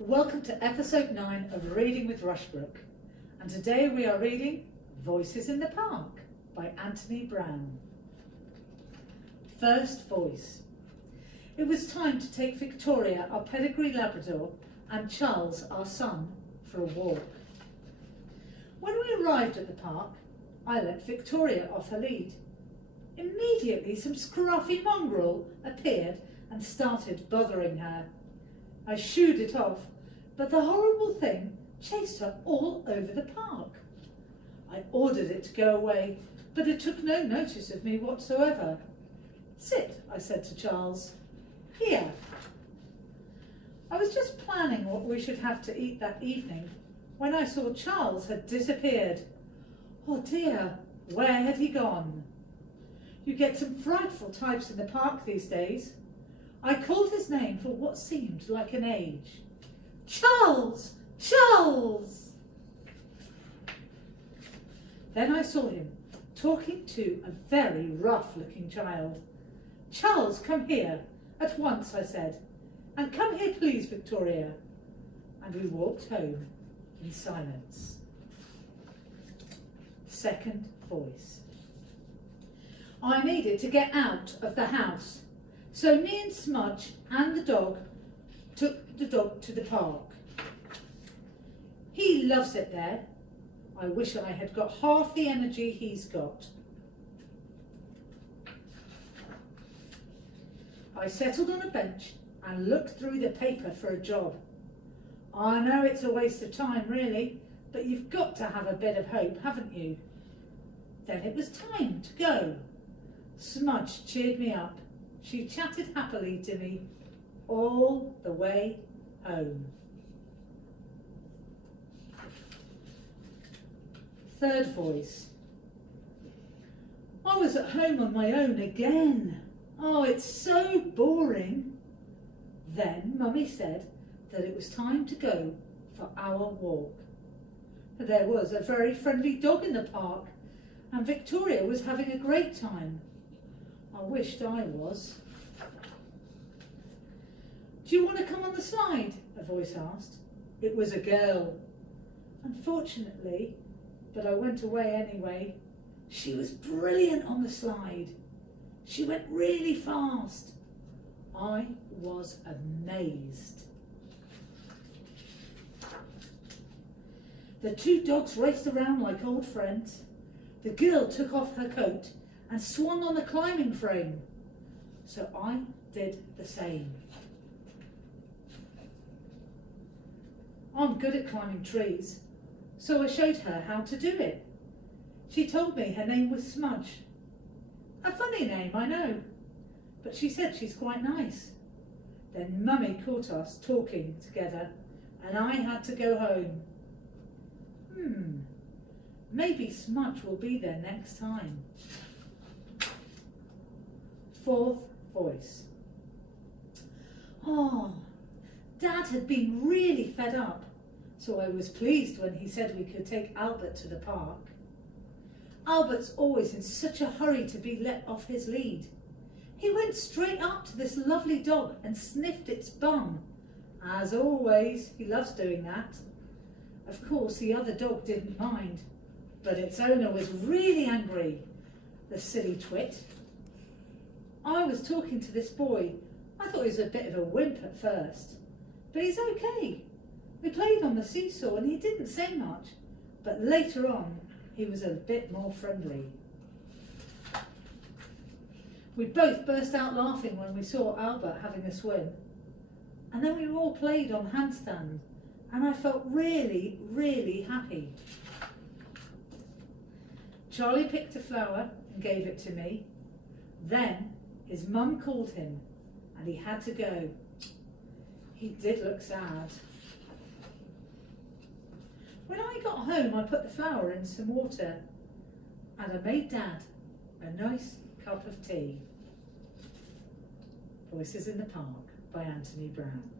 Welcome to episode 9 of Reading with Rushbrook, and today we are reading Voices in the Park by Anthony Browne. First voice. It was time to take Victoria, our pedigree Labrador, and Charles, our son, for a walk. When we arrived at the park, I let Victoria off her lead. Immediately some scruffy mongrel appeared and started bothering her. I shooed it off, but the horrible thing chased her all over the park. I ordered it to go away, but it took no notice of me whatsoever. "Sit," I said to Charles. "Here." I was just planning what we should have to eat that evening when I saw Charles had disappeared. Oh dear, where had he gone? You get some frightful types in the park these days. I called his name for what seemed like an age. "Charles! Charles!" Then I saw him talking to a very rough-looking child. "Charles, come here, at once," I said. "And come here, please, Victoria." And we walked home in silence. Second voice. I needed to get out of the house, so me and Smudge and the dog took the dog to the park. He loves it there. I wish I had got half the energy he's got. I settled on a bench and looked through the paper for a job. I know it's a waste of time, really, but you've got to have a bit of hope, haven't you? Then it was time to go. Smudge cheered me up. She chatted happily to me all the way home. Third voice. I was at home on my own again. Oh, it's so boring. Then Mummy said that it was time to go for our walk. There was a very friendly dog in the park, and Victoria was having a great time. I wished I was. "Do you want to come on the slide?" a voice asked. It was a girl. Unfortunately, but I went away anyway. She was brilliant on the slide. She went really fast. I was amazed. The two dogs raced around like old friends. The girl took off her coat and swung on the climbing frame, so I did the same. I'm good at climbing trees, so I showed her how to do it. She told me her name was Smudge. A funny name, I know, but she said she's quite nice. Then Mummy caught us talking together, and I had to go home. Maybe Smudge will be there next time. Fourth voice. Oh, Dad had been really fed up, so I was pleased when he said we could take Albert to the park. Albert's always in such a hurry to be let off his lead. He went straight up to this lovely dog and sniffed its bum. As always, he loves doing that. Of course, the other dog didn't mind, but its owner was really angry, the silly twit. I was talking to this boy. I thought he was a bit of a wimp at first, but he's okay. We played on the seesaw and he didn't say much, but later on he was a bit more friendly. We both burst out laughing when we saw Albert having a swim, and then we all played on handstand, and I felt really, really happy. Charlie picked a flower and gave it to me. Then his mum called him and he had to go. He did look sad. When I got home, I put the flower in some water and I made Dad a nice cup of tea. Voices in the Park by Anthony Browne.